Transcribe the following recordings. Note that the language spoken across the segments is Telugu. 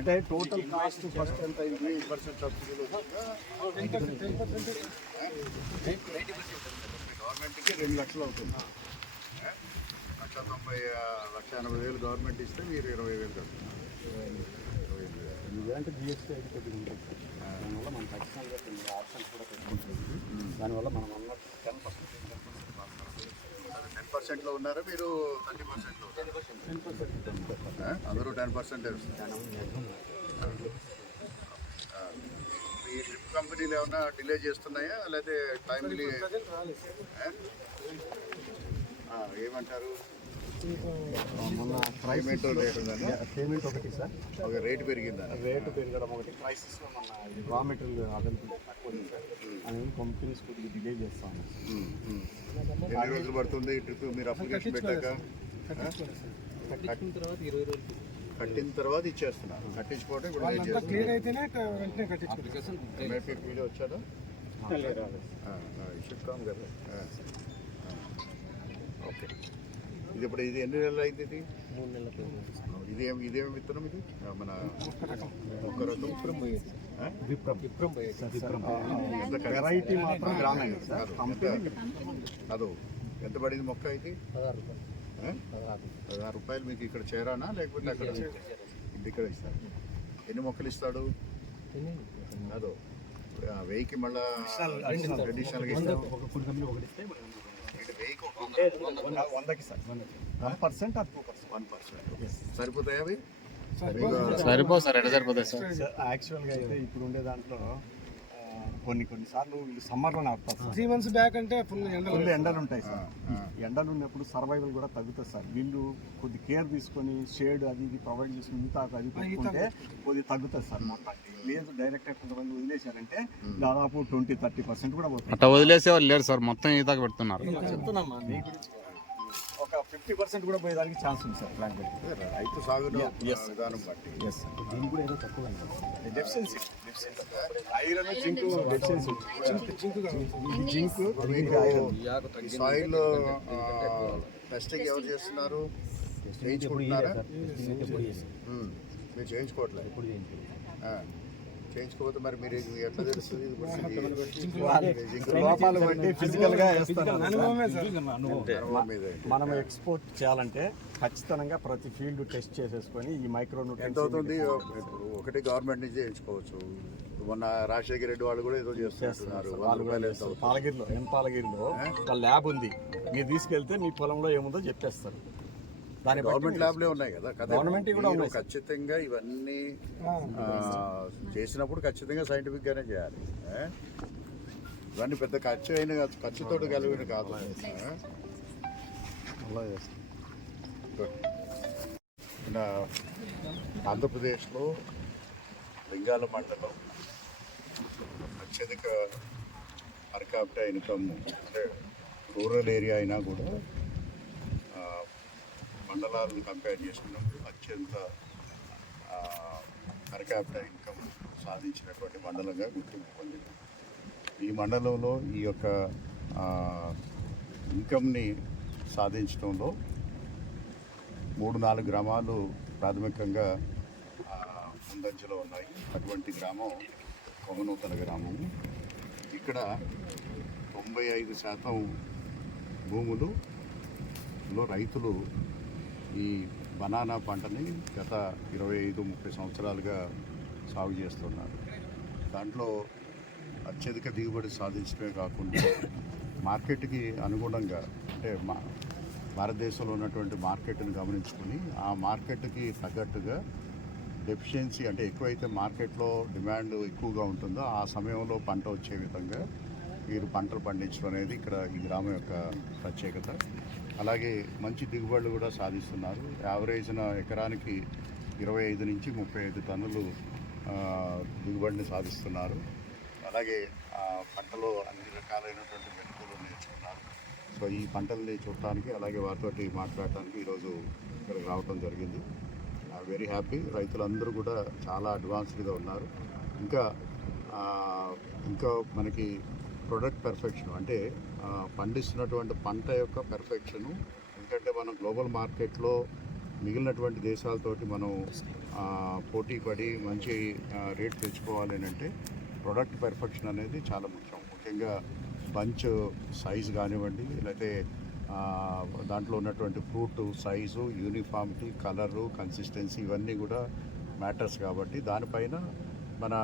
అంటే టోటల్ కాస్ట్ ఫస్ట్ ఎంత అయింది? 10% సబ్సిడీలు గవర్నమెంట్కి 2 లక్షలు అవుతుంది. 1,90,00,80,000 గవర్నమెంట్ ఇస్తే మీరు 20,000 కడుతున్నారు. అంటే జిఎస్టీ అయితే కొద్దిగా ఉంటుంది సార్. దానివల్ల మనం ఖచ్చితంగా ఆప్షన్స్ కూడా పెట్టుకుంటుంది. దానివల్ల మనం 10%లో ఉన్నారా మీరు? 30%లో అందరూ 10% ఈ ట్రిప్ కంపెనీలు ఏమన్నా డిలే చేస్తున్నాయా లేకపోతే టైంలీ ఏమంటారు? మొన్న పేమెంట్ పేమెంట్ ఒకటి సార్, ఒక రేటు పెరిగిందా? రేటు పెరగడం ఒకటి, ప్రైసెస్లో మన రా మెటీరియల్ అవైలబుల్ తక్కువ ఉంది సార్. అనేది కంపెనీస్ కొద్దిగా డిలే చేస్తాము. ఎన్ని రోజులు పడుతుంది ఈ ట్రిప్ మీరు అప్లికేషన్ పెట్టాక? కట్టిన తర్వాత ఇచ్చేస్తున్నారు. కట్టించుకోవడం ఇప్పుడు వీడియో వచ్చారా? చెప్తాం కదా. ఓకే, ఇది ఇప్పుడు ఇది ఎన్ని నెలలు అయింది? ఇది 3 నెలలు. ఇదేమి విత్తనం? ఇది మన ఒక్క రకం వెరైటీ మాత్రం గ్రానైట్ సార్. అదో ఎంత పడింది మొక్క? ఇది 16 రూపాయలు. మీకు ఇక్కడ చేరానా లేకపోతే అక్కడ ఇక్కడ ఇస్తారు? ఎన్ని మొక్కలు ఇస్తాడు? అదో 1000కి మళ్ళీ అడిషనల్గా ఇస్తాడు. 100కి సార్ 1% or 2%? సరిపోతాయి అవి? సరిపోదు సార్. ఎట్లా సరిపోతాయి సార్? యాక్చువల్గా అయితే ఇప్పుడు ఉండే దాంట్లో కొన్నిసార్లు వీళ్ళు సమ్మర్లో నాటుతారు సార్. 3 months బ్యాక్ అంటే ఫుల్ ఎండలు ఉంటాయి సార్. ఎండలు ఉన్నప్పుడు సర్వైవల్ కూడా తగ్గుతుంది సార్. వీళ్ళు కొద్ది కేర్ తీసుకొని షేడ్ అది ఇది ప్రొవైడ్ చేసుకుని మిగతా అది పెట్టుకుంటే కొద్దిగా తగ్గుతుంది సార్. మొత్తానికి లేదు డైరెక్ట్గా కొంతమంది వదిలేశారంటే దాదాపు 20-30% కూడా పోతుంది. అట్లా వదిలేసే వాళ్ళు లేరు సార్, మొత్తం ఈతకు పెడుతున్నారు. చెప్తున్నామ్మా, ఒక 50% కూడా పోయేదానికి ఛాన్స్ ఉంది సార్. ప్లాంట్ రైతు సాగు విధానం బట్టి దీనికి కూడా ఏదో తక్కువ deficiency iron zinc deficiency. Zinc soil testing ఎవరు చేస్తున్నారు? చేయించుకుంటున్నారా? మీరు చేయించుకోవట్లేదు. చేయించుకోకపోతే మరి మీరు ఎట్లా తెలుస్తుంది? లోపాలు బట్టి ఫిజికల్ గా మనం ఎక్స్పోర్ట్ చేయాలంటే ఖచ్చితంగా ప్రతి ఫీల్డ్ టెస్ట్ చేసేసుకొని ఈ మైక్రో ఎంత అవుతుంది? ఒకటి గవర్నమెంట్ నుంచి చేయించుకోవచ్చు. మొన్న రాజశేఖర రెడ్డి వాళ్ళు కూడా ఏదో చేస్తున్నారు. పాలగిరిలో ఒక ల్యాబ్ ఉంది. మీరు తీసుకెళ్తే మీ పొలంలో ఏముందో చెప్పేస్తారు. దాని గవర్నమెంట్ ల్యాబ్లే ఉన్నాయి కదా. గవర్నమెంట్ కూడా ఉన్నాయి. ఖచ్చితంగా ఇవన్నీ చేసినప్పుడు ఖచ్చితంగా సైంటిఫిక్ గానే చేయాలి. ఇవన్నీ పెద్ద ఖర్చుతో కలిగిన కాదు. ఆంధ్రప్రదేశ్లో లింగాల మండలం అత్యధిక పర్ క్యాపిటల్ ఇన్కమ్, అంటే రూరల్ ఏరియా అయినా కూడా మండలాలను కంపేర్ చేసుకున్నప్పుడు అత్యంత పర్ క్యాపిటల్ ఇన్కమ్ సాధించినటువంటి మండలంగా గుర్తింపు పొందింది. ఈ మండలంలో ఈ యొక్క ఇన్కమ్ని సాధించడంలో 3-4 గ్రామాలు ప్రాథమికంగా ముందంజలో ఉన్నాయి. అటువంటి గ్రామం కొమనూతల గ్రామము. ఇక్కడ 95% భూములలో రైతులు ఈ బనానా పంటని గత 25-30 సంవత్సరాలుగా సాగు చేస్తున్నారు. దాంట్లో అత్యధిక దిగుబడి సాధించడమే కాకుండా మార్కెట్కి అనుగుణంగా, అంటే భారతదేశంలో ఉన్నటువంటి మార్కెట్ని గమనించుకుని ఆ మార్కెట్కి తగ్గట్టుగా డెఫిషియన్సీ, అంటే ఎక్కువైతే మార్కెట్లో డిమాండ్ ఎక్కువగా ఉంటుందో ఆ సమయంలో పంట వచ్చే విధంగా వీరు పంటలు పండించడం అనేది ఇక్కడ ఈ గ్రామం యొక్క ప్రత్యేకత. అలాగే మంచి దిగుబడులు కూడా సాధిస్తున్నారు. యావరేజ్న ఎకరానికి 25 నుంచి 35 టన్నులు దిగుబడిని సాధిస్తున్నారు. అలాగే పంటలో అన్ని రకాలైనటువంటి మెలకువలు నేర్చుకున్నారు. సో ఈ పంటల్ని చూడటానికి అలాగే వారితో మాట్లాడటానికి ఈరోజు ఇక్కడికి రావడం జరిగింది. Very happy. రైతులందరూ కూడా చాలా అడ్వాన్స్డ్గా ఉన్నారు. ఇంకా మనకి ప్రొడక్ట్ పెర్ఫెక్షన్, అంటే పండిస్తున్నటువంటి పంట యొక్క పెర్ఫెక్షను. ఎందుకంటే మనం గ్లోబల్ మార్కెట్లో మిగిలినటువంటి దేశాలతోటి మనం పోటీ పడి మంచి రేట్ తెచ్చుకోవాలి అని అంటే ప్రొడక్ట్ పెర్ఫెక్షన్ అనేది చాలా ముఖ్యం. ముఖ్యంగా బంచ్ సైజు కానివ్వండి, లేకపోతే దాంట్లో ఉన్నటువంటి fruit size, uniformity, colour, consistency ఇవన్నీ కూడా మ్యాటర్స్ కాబట్టి దానిపైన మన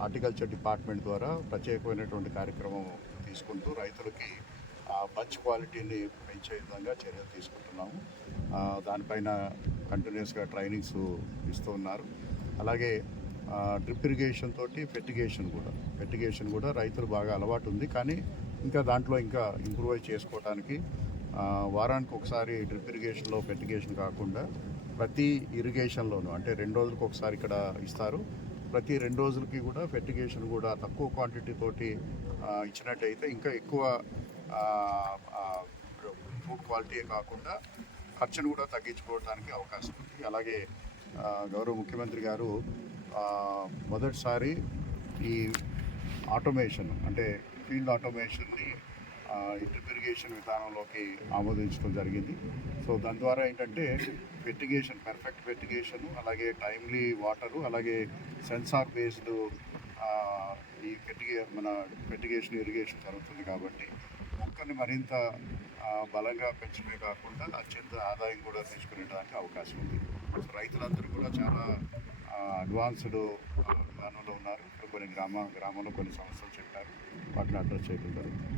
హార్టికల్చర్ డిపార్ట్మెంట్ ద్వారా ప్రత్యేకమైనటువంటి కార్యక్రమం తీసుకుంటూ రైతులకి బంచ్ క్వాలిటీని పెంచే విధంగా చర్యలు తీసుకుంటున్నాము. దానిపైన కంటిన్యూస్గా ట్రైనింగ్స్ ఇస్తూ ఉన్నారు. అలాగే డ్రిప్ ఇరిగేషన్ తోటి ఫెర్టిగేషన్ కూడా రైతులు బాగా అలవాటు ఉంది, కానీ ఇంకా దాంట్లో ఇంకా ఇంప్రూవ్ చేసుకోవడానికి వారానికి ఒకసారి డ్రిప్ ఇరిగేషన్లో ఫెర్టిగేషన్ కాకుండా ప్రతి ఇరిగేషన్లోనూ అంటే 2 రోజులకు ఒకసారి ఇక్కడ ఇస్తారు. ప్రతి 2 రోజులకి కూడా ఫెర్టిగేషన్ కూడా తక్కువ క్వాంటిటీ తోటి ఇచ్చినట్టయితే ఇంకా ఎక్కువ ఫుడ్ క్వాలిటీ కాకుండా ఖర్చును కూడా తగ్గించుకోవడానికి అవకాశం ఉంది. అలాగే గౌరవ ముఖ్యమంత్రి గారు మొదటిసారి ఈ ఆటోమేషన్ అంటే ఫీల్డ్ ఆటోమేషన్ని డ్రిప్ ఇరిగేషన్ విధానంలోకి ఆమోదించడం జరిగింది. సో దాని ద్వారా ఏంటంటే పర్ఫెక్ట్ ఫెర్టిగేషన్, అలాగే టైమ్లీ వాటరు, అలాగే సెన్సార్ బేస్డ్ ఈ మన ఫెర్టిగేషన్ ఇరిగేషన్ జరుగుతుంది కాబట్టి మొక్కని మరింత బలంగా పెంచడమే కాకుండా అత్యంత ఆదాయం కూడా తీసుకునేడానికి అవకాశం ఉంది. సో రైతులందరూ కూడా చాలా అడ్వాన్స్డ్ విధానంలో ఉన్నారు. కొన్ని గ్రామంలో కొన్ని సమస్యలు చెప్పారు, వాటిని అడ్రస్ చేయడం జరుగుతుంది.